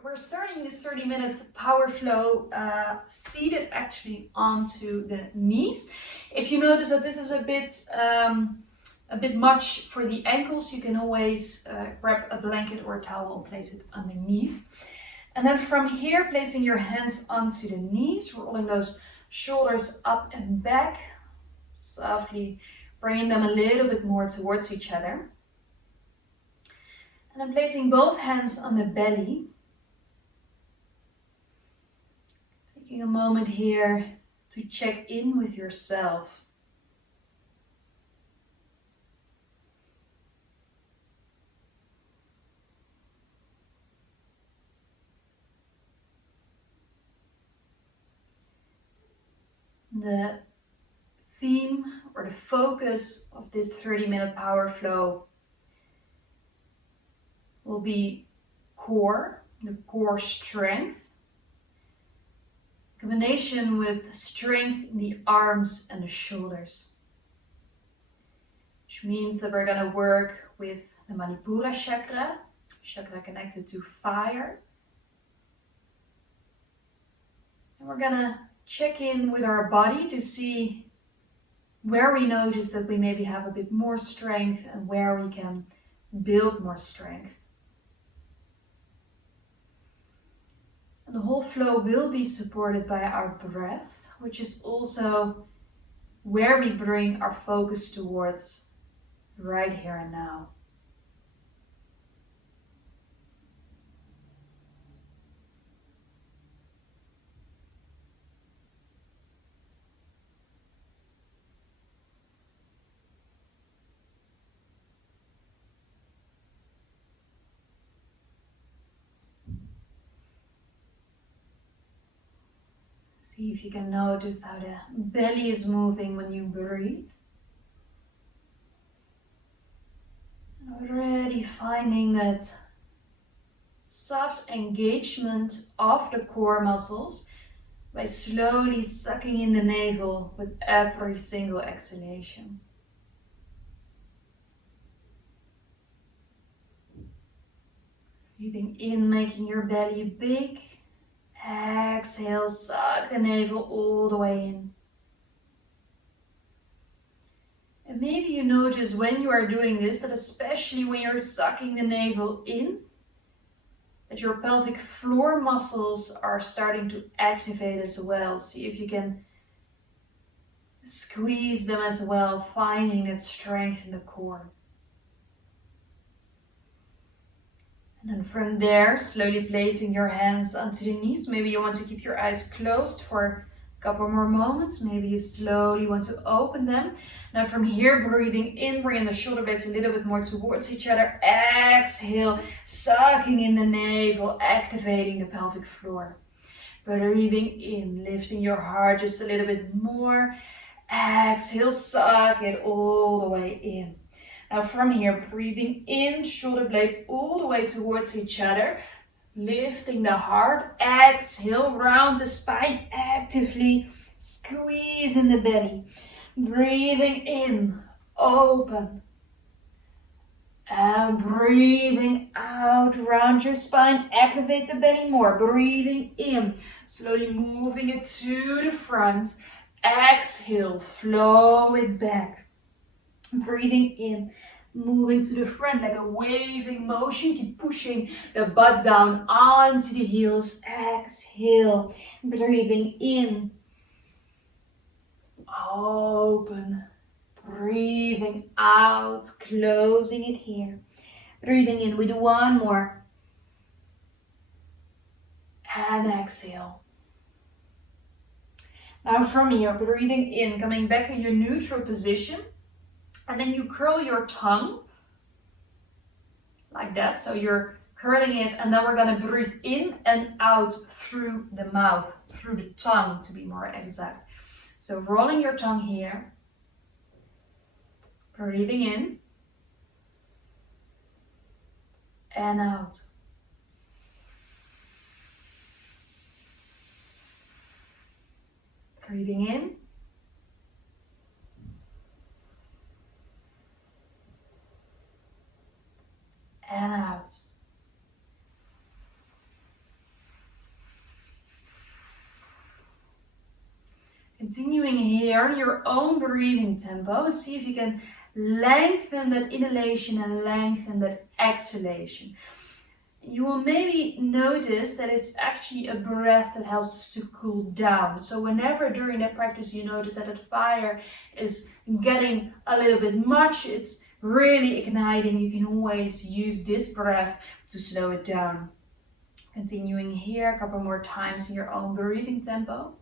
We're starting this 30-minute power flow seated actually onto the knees. If you notice that this is a bit much for the ankles, you can always grab a blanket or a towel and place it underneath. And then from here, placing your hands onto the knees, rolling those shoulders up and back, softly bringing them a little bit more towards each other. And then placing both hands on the belly. Taking a moment here to check in with yourself. The theme or the focus of this 30-minute power flow will be core, the core strength. Combination with strength in the arms and the shoulders. Which means that we're going to work with the Manipura chakra, chakra connected to fire. And we're going to check in with our body to see where we notice that we maybe have a bit more strength and where we can build more strength. And the whole flow will be supported by our breath, which is also where we bring our focus towards right here and now. See if you can notice how the belly is moving when you breathe. And already finding that soft engagement of the core muscles by slowly sucking in the navel with every single exhalation. Breathing in, making your belly big. Exhale, suck the navel all the way in. And maybe you notice when you are doing this, that especially when you're sucking the navel in, that your pelvic floor muscles are starting to activate as well. See if you can squeeze them as well, finding that strength in the core. And then from there, slowly placing your hands onto the knees. Maybe you want to keep your eyes closed for a couple more moments. Maybe you slowly want to open them. Now from here, breathing in, bringing the shoulder blades a little bit more towards each other. Exhale, sucking in the navel, activating the pelvic floor. Breathing in, lifting your heart just a little bit more. Exhale, suck it all the way in. Now from here, breathing in, shoulder blades all the way towards each other. Lifting the heart, exhale, round the spine, actively squeeze in the belly. Breathing in, open. And breathing out, round your spine, activate the belly more. Breathing in, slowly moving it to the front. Exhale, flow it back. Breathing in, moving to the front like a waving motion. Keep pushing the butt down onto the heels. Exhale, breathing in. Open. Breathing out, closing it here. Breathing in, we do one more. And exhale. Now from here, breathing in, coming back in your neutral position. And then you curl your tongue like that. So you're curling it, and then we're going to breathe in and out through the mouth, through the tongue to be more exact. So rolling your tongue here, breathing in and out. Breathing in and out. Continuing here on your own breathing tempo, see if you can lengthen that inhalation and lengthen that exhalation. You will maybe notice that it's actually a breath that helps us to cool down. So whenever during that practice you notice that that fire is getting a little bit much, it's really igniting, you can always use this breath to slow it down. Continuing here a couple more times in your own breathing tempo.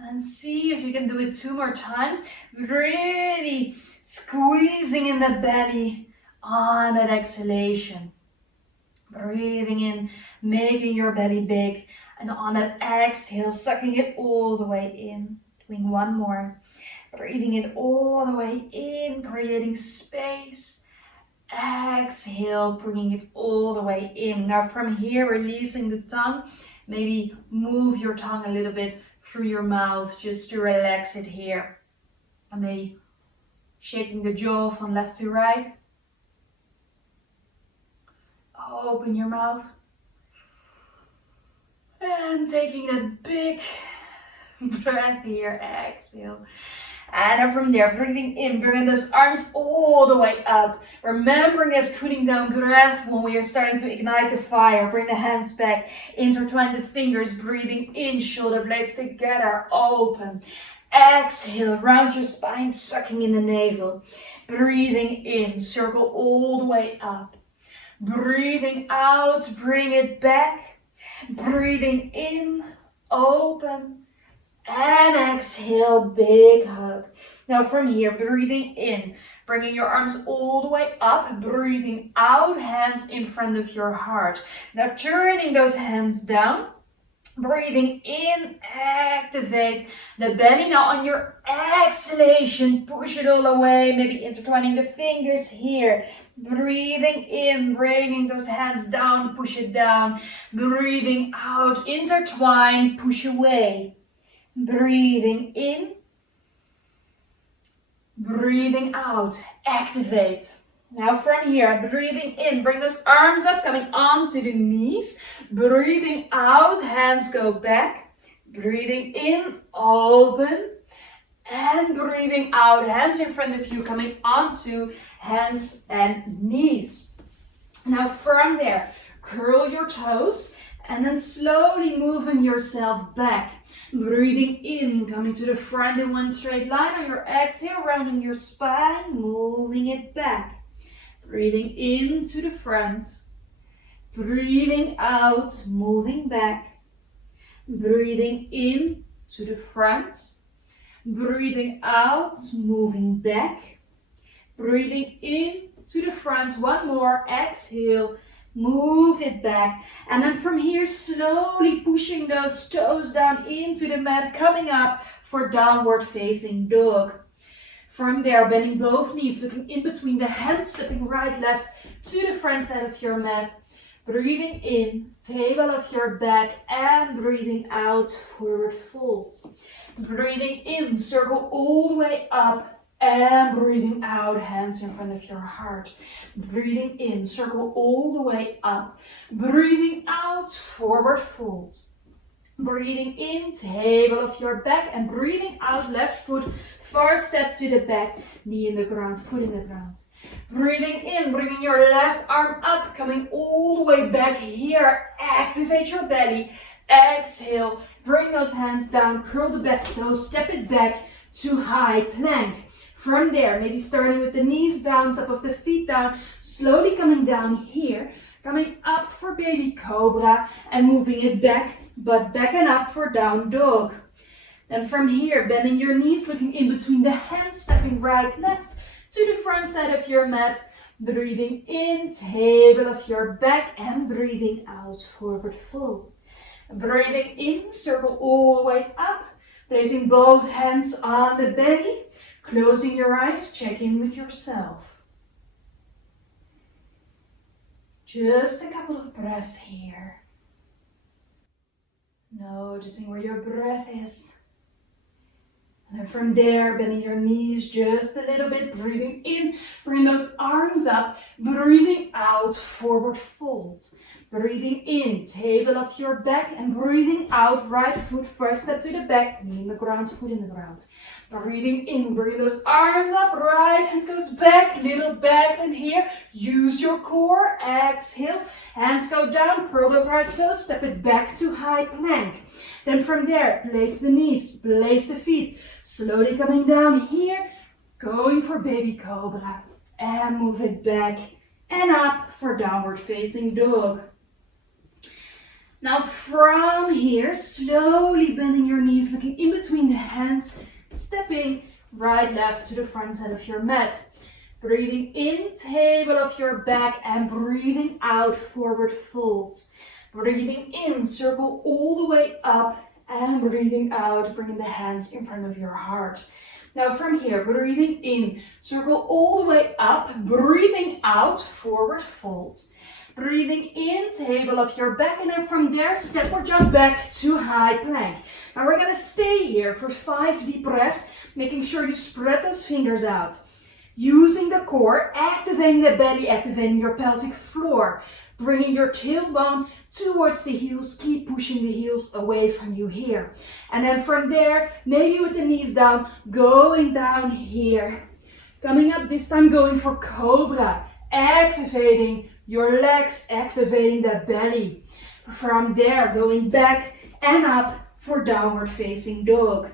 And see if you can do it 2 more times, really squeezing in the belly on that exhalation. Breathing in, making your belly big, and on that exhale, sucking it all the way in. Doing one more. Breathing it all the way in, creating space. Exhale, bringing it all the way in. Now from here, releasing the tongue. Maybe move your tongue a little bit through your mouth just to relax it here. And maybe shaking the jaw from left to right. Open your mouth. And taking that big breath here, exhale. And then from there, breathing in, bringing those arms all the way up. Remembering that cooling down breath when we are starting to ignite the fire. Bring the hands back, intertwine the fingers, breathing in, shoulder blades together, open. Exhale, round your spine, sucking in the navel. Breathing in, circle all the way up. Breathing out, bring it back. Breathing in, open. And exhale, big hug. Now from here, breathing in, bringing your arms all the way up, breathing out, hands in front of your heart. Now turning those hands down, breathing in, activate the belly. Now on your exhalation, push it all away, maybe intertwining the fingers here. Breathing in, bringing those hands down, push it down. Breathing out, intertwine, push away. Breathing in, breathing out, activate. Now from here, breathing in, bring those arms up, coming onto the knees. Breathing out, hands go back. Breathing in, open. And breathing out, hands in front of you, coming onto hands and knees. Now from there, curl your toes and then slowly moving yourself back. Breathing in, coming to the front in one straight line. On your exhale, rounding your spine, moving it back. Breathing in to the front. Breathing out, moving back. Breathing in to the front. Breathing out, moving back. Breathing in to the front. One more. Exhale. Move it back. And then from here, slowly pushing those toes down into the mat, coming up for downward facing dog. From there, bending both knees, looking in between the hands, stepping right, left to the front side of your mat. Breathing in, table of your back, and breathing out, forward fold. Breathing in, circle all the way up. And breathing out, hands in front of your heart. Breathing in, circle all the way up. Breathing out, forward fold. Breathing in, table of your back. And breathing out, left foot, far step to the back. Knee in the ground, foot in the ground. Breathing in, bringing your left arm up, coming all the way back here. Activate your belly. Exhale, bring those hands down, curl the back toes, step it back to high plank. From there, maybe starting with the knees down, top of the feet down, slowly coming down here, coming up for baby cobra and moving it back, butt back and up for down dog. Then from here, bending your knees, looking in between the hands, stepping right, left to the front side of your mat, breathing in, table of your back and breathing out, forward fold. Breathing in, circle all the way up, placing both hands on the belly. Closing your eyes, check in with yourself. Just a couple of breaths here. Noticing where your breath is. And then from there, bending your knees just a little bit, breathing in, bring those arms up, breathing out, forward fold. Breathing in, table of your back, and breathing out, right foot first step to the back, knee in the ground, foot in the ground. Breathing in, bring those arms up, right hand goes back, little back bend here. Use your core, exhale, hands go down, curl the right toes, step it back to high plank. Then from there, place the knees, place the feet, slowly coming down here, going for baby cobra, and move it back and up for downward facing dog. Now from here, slowly bending your knees, looking in between the hands, stepping right, left to the front side of your mat. Breathing in, table of your back, and breathing out, forward fold. Breathing in, circle all the way up, and breathing out, bringing the hands in front of your heart. Now from here, breathing in, circle all the way up, breathing out, forward fold. Breathing in, table of your back, and then from there, step or jump back to high plank. Now we're gonna stay here for 5 deep breaths, making sure you spread those fingers out. Using the core, activating the belly, activating your pelvic floor. Bringing your tailbone towards the heels, keep pushing the heels away from you here. And then from there, maybe with the knees down, going down here. Coming up this time, going for cobra, activating your legs, activating the belly. From there, going back and up for downward facing dog.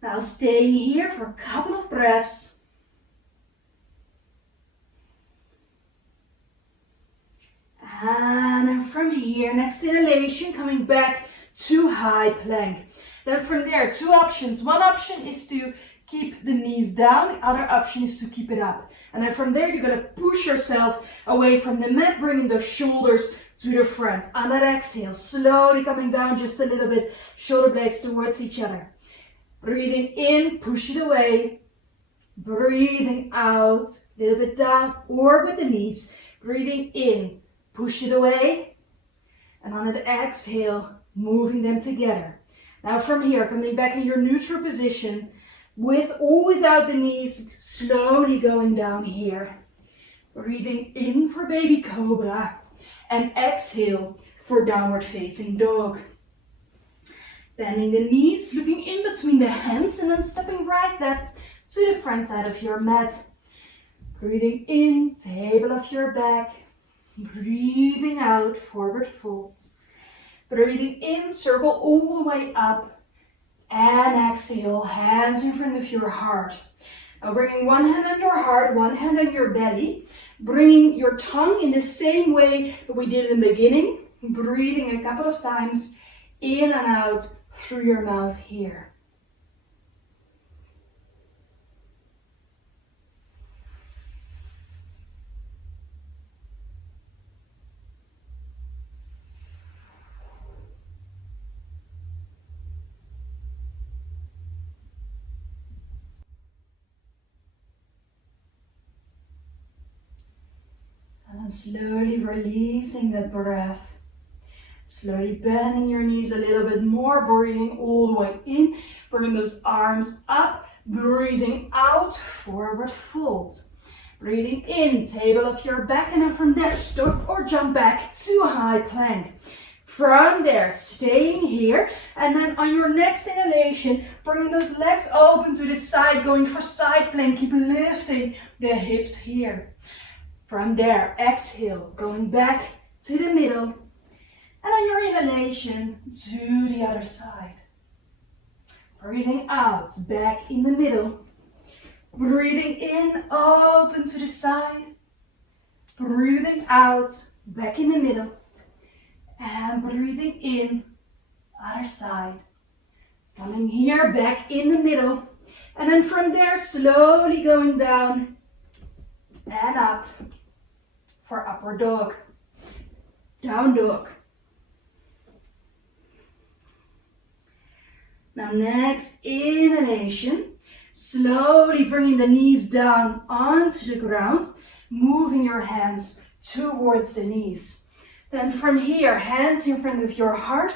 Now staying here for a couple of breaths. And from here, next inhalation, coming back to high plank. Then from there, 2 options. One option is to keep the knees down. The other option is to keep it up. And then from there, you're going to push yourself away from the mat, bringing the shoulders to the front. On that exhale, slowly coming down just a little bit, shoulder blades towards each other. Breathing in, push it away. Breathing out, a little bit down or with the knees. Breathing in, push it away. And on an exhale, moving them together. Now from here, coming back in your neutral position, with or without the knees, slowly going down here. Breathing in for baby cobra. And exhale for downward facing dog. Bending the knees, looking in between the hands, and then stepping right, left to the front side of your mat. Breathing in, table of your back. Breathing out, forward fold. Breathing in, circle all the way up. And exhale, hands in front of your heart. Now bringing one hand on your heart, one hand on your belly. Bringing your tongue in the same way that we did in the beginning. Breathing a couple of times in and out through your mouth here. And slowly releasing that breath. Slowly bending your knees a little bit more, breathing all the way in. Bring those arms up, breathing out, forward fold. Breathing in, table of your back, and then from there, stop or jump back to high plank. From there, staying here, and then on your next inhalation, bringing those legs open to the side, going for side plank. Keep lifting the hips here. From there, exhale, going back to the middle. And on your inhalation, to the other side. Breathing out, back in the middle. Breathing in, open to the side. Breathing out, back in the middle. And breathing in, other side. Coming here, back in the middle. And then from there, slowly going down and up for upward dog. Down dog. Now next inhalation, slowly bringing the knees down onto the ground, moving your hands towards the knees. Then from here, hands in front of your heart,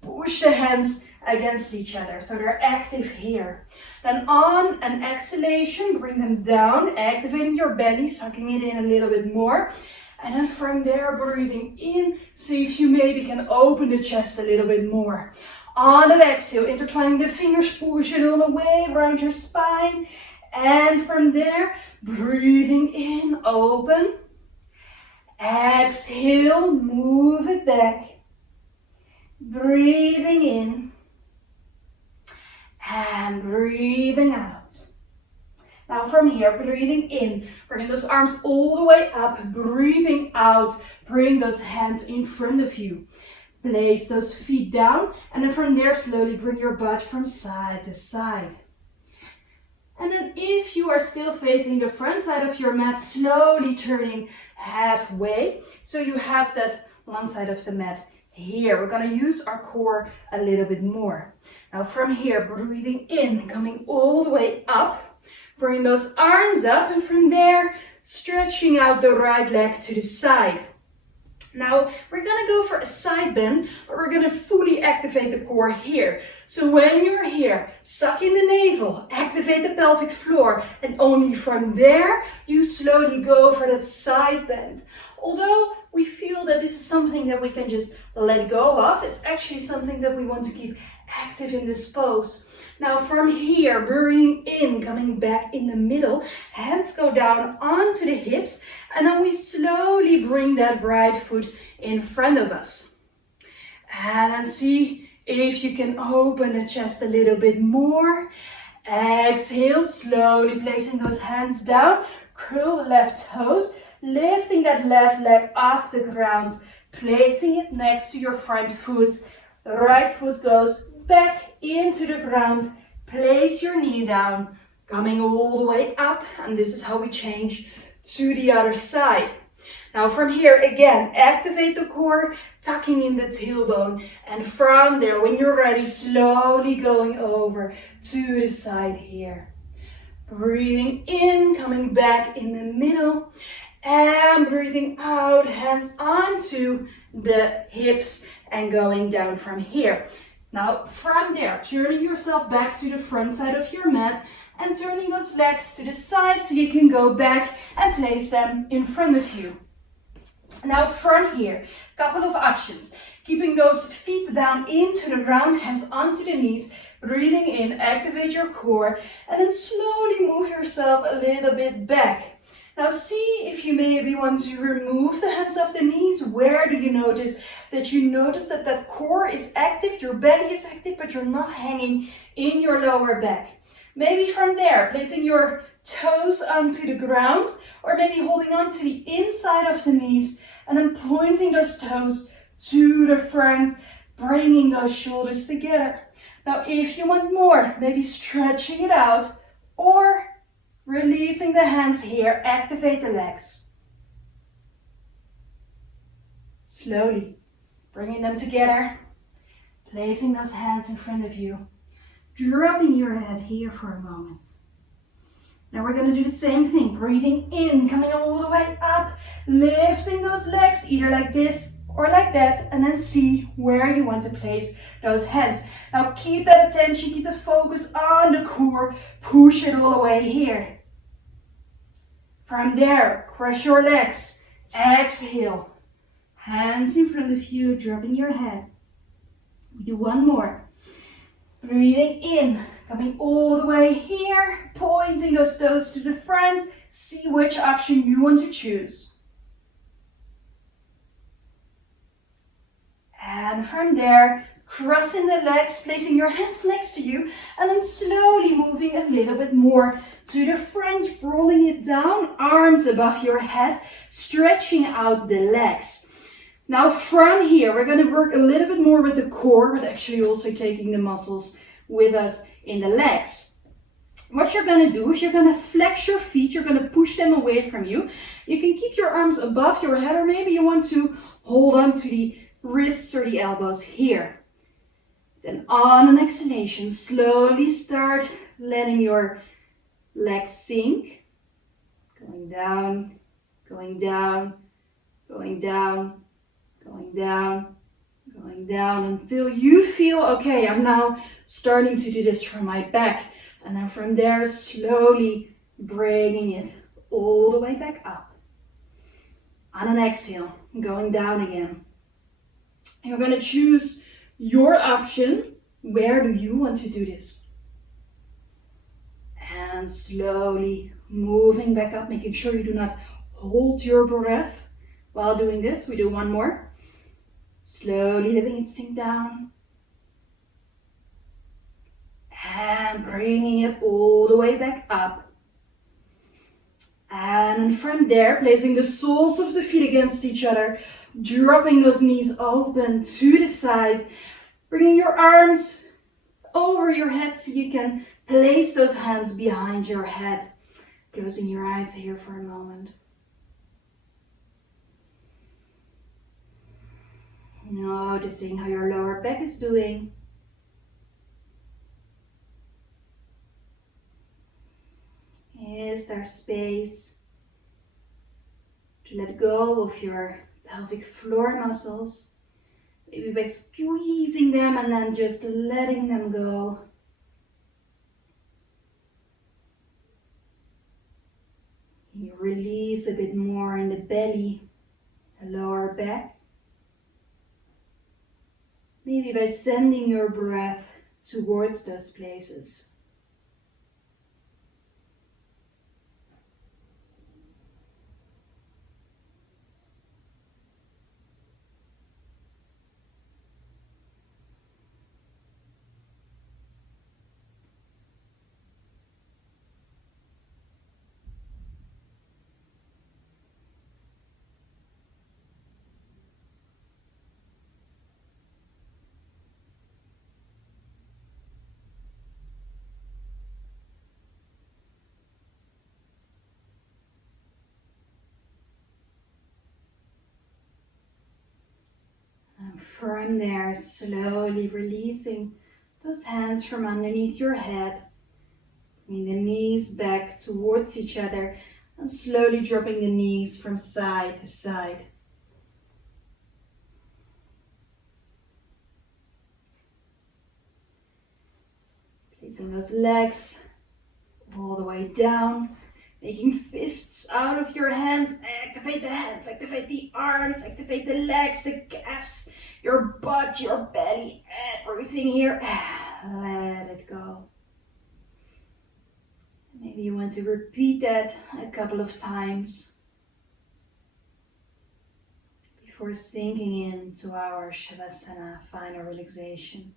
push the hands against each other, so they're active here. Then on an exhalation, bring them down, activating your belly, sucking it in a little bit more. And then from there, breathing in, see if you maybe can open the chest a little bit more. On an exhale, intertwining the fingers, push it all the way around your spine. And from there, breathing in, open. Exhale, move it back. Breathing in. And breathing out. Now from here, breathing in, bringing those arms all the way up, breathing out, bring those hands in front of you. Place those feet down, and then from there, slowly bring your butt from side to side. And then if you are still facing the front side of your mat, slowly turning halfway, so you have that long side of the mat here. We're going to use our core a little bit more. Now from here, breathing in, coming all the way up. Bring those arms up, and from there, stretching out the right leg to the side. Now, we're going to go for a side bend, but we're going to fully activate the core here. So when you're here, suck in the navel, activate the pelvic floor, and only from there, you slowly go for that side bend. Although we feel that this is something that we can just let go of, it's actually something that we want to keep active in this pose. Now from here, breathing in, coming back in the middle, hands go down onto the hips, and then we slowly bring that right foot in front of us. And then see if you can open the chest a little bit more. Exhale, slowly placing those hands down, curl the left toes, lifting that left leg off the ground, placing it next to your front foot. The right foot goes back into the ground, place your knee down, coming all the way up, and this is how we change to the other side. Now from here, again, activate the core, tucking in the tailbone, and from there, when you're ready, slowly going over to the side here. Breathing in, coming back in the middle, and breathing out, hands onto the hips, and going down from here. Now from there, turning yourself back to the front side of your mat and turning those legs to the side so you can go back and place them in front of you. Now from here, couple of options. Keeping those feet down into the ground, hands onto the knees, breathing in, activate your core, and then slowly move yourself a little bit back. Now see if you maybe want to remove the hands off the knees. Where do you notice that that core is active, your belly is active, but you're not hanging in your lower back. Maybe from there, placing your toes onto the ground, or maybe holding on to the inside of the knees, and then pointing those toes to the front, bringing those shoulders together. Now if you want more, maybe stretching it out, or releasing the hands here, activate the legs. Slowly bringing them together, placing those hands in front of you, dropping your head here for a moment. Now we're going to do the same thing, breathing in, coming all the way up, lifting those legs either like this or like that, and then see where you want to place those hands. Now keep that attention, keep that focus on the core, push it all the way here. From there, cross your legs, exhale, hands in front of you, dropping your head. We do one more. Breathing in, coming all the way here, pointing those toes to the front. See which option you want to choose. And from there, crossing the legs, placing your hands next to you, and then slowly moving a little bit more to the front, rolling it down, arms above your head, stretching out the legs. Now from here, we're going to work a little bit more with the core, but actually also taking the muscles with us in the legs. What you're going to do is you're going to flex your feet, you're going to push them away from you. You can keep your arms above your head, or maybe you want to hold on to the wrists or the elbows here. Then on an exhalation, slowly start letting your legs sink, going down, Going down, going down, going down, going down until you feel, okay, I'm now starting to do this from my back. And then from there, slowly bringing it all the way back up. On an exhale, going down again. You're going to choose your option. Where do you want to do this? And slowly moving back up, making sure you do not hold your breath while doing this. We do one more. Slowly letting it sink down. And bringing it all the way back up. And from there, placing the soles of the feet against each other, dropping those knees open to the side, bringing your arms over your head so you can place those hands behind your head. Closing your eyes here for a moment. Noticing how your lower back is doing. Is there space to let go of your pelvic floor muscles? Maybe by squeezing them and then just letting them go. You release a bit more in the belly, the lower back. Maybe by sending your breath towards those places. From there, slowly releasing those hands from underneath your head. Bringing the knees back towards each other and slowly dropping the knees from side to side. Placing those legs all the way down. Making fists out of your hands. Activate the hands, activate the arms, activate the legs, the calves, your butt, your belly, everything here. Let it go. Maybe you want to repeat that a couple of times before sinking into our Shavasana final relaxation.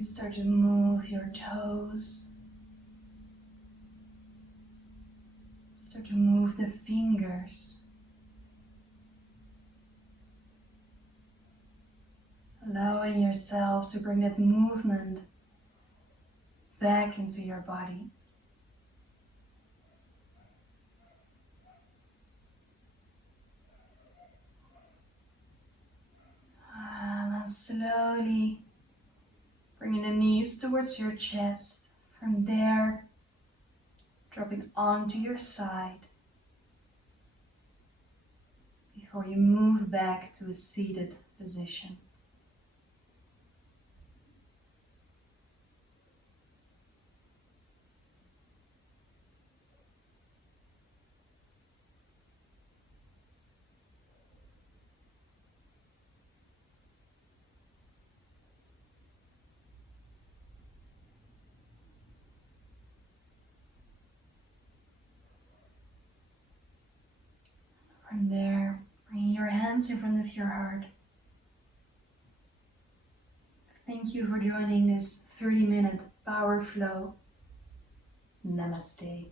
slowly start to move your toes. Start to move the fingers. Allowing yourself to bring that movement back into your body. And then slowly bringing the knees towards your chest. From there, dropping onto your side before you move back to a seated position. From there, bringing your hands in front of your heart. Thank you for joining this 30-minute power flow. Namaste.